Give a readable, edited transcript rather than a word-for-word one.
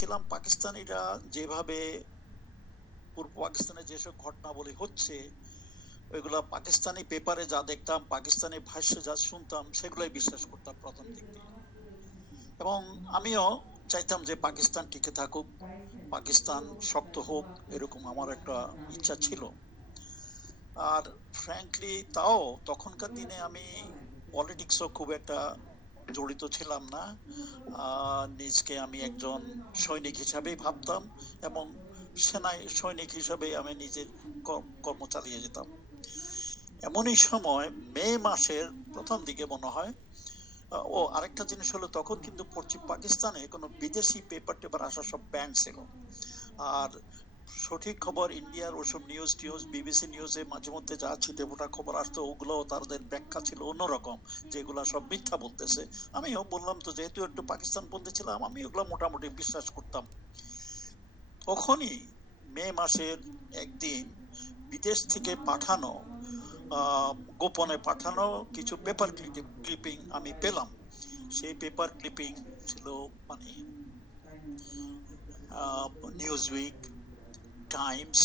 দেখছিলাম পাকিস্তানিরা যেভাবে পূর্ব পাকিস্তানে যেসব ঘটনাবলী হচ্ছে, ওইগুলা পাকিস্তানি পেপারে যা দেখতাম, পাকিস্তানি ভাষ্যে যা শুনতাম, সেগুলোই বিশ্বাস করতাম প্রথম দিক দিয়ে। এবং আমিও চাইতাম যে পাকিস্তান টিকে থাকুক, পাকিস্তান শক্ত হোক, এরকম আমার একটা ইচ্ছা ছিল। আর ফ্র্যাঙ্কলি তাও তখনকার দিনে আমি পলিটিক্সও খুব একটা জড়িত ছিলাম না। নিজকে আমি একজন সৈনিক হিসাবেই ভাবতাম, এবং সৈনিক হিসাবে আমি নিজের কর্ম চালিয়ে যেতাম। এমনই সময় মে মাসের প্রথম দিকে মনে হয়, ও আরেকটা জিনিস হলো, তখন কিন্তু পশ্চিম পাকিস্তানে কোনো বিদেশি পেপার টেপার আসা সব ব্যান্ড ছিল। আর সঠিক খবর ইন্ডিয়ার ওসব নিউজ টিউজ, বিবিসি নিউজে মাঝে মধ্যে যা ছিটেফোঁটা খবর আসতো, ওগুলো তাদের ব্যাখ্যা ছিল অন্যরকম, যেগুলা সব মিথ্যা বলতেছে। আমিও বললাম তো, যেহেতু একটু পাকিস্তান পন্থী ছিলাম, আমি ওগুলো মোটামুটি বিশ্বাস করতাম। তখনই মে মাসের একদিন বিদেশ থেকে পাঠানো, আহ, গোপনে পাঠানো কিছু পেপার ক্লিপিং আমি পেলাম। সেই পেপার ক্লিপিং ছিল মানে নিউজ উইক, টাইমস,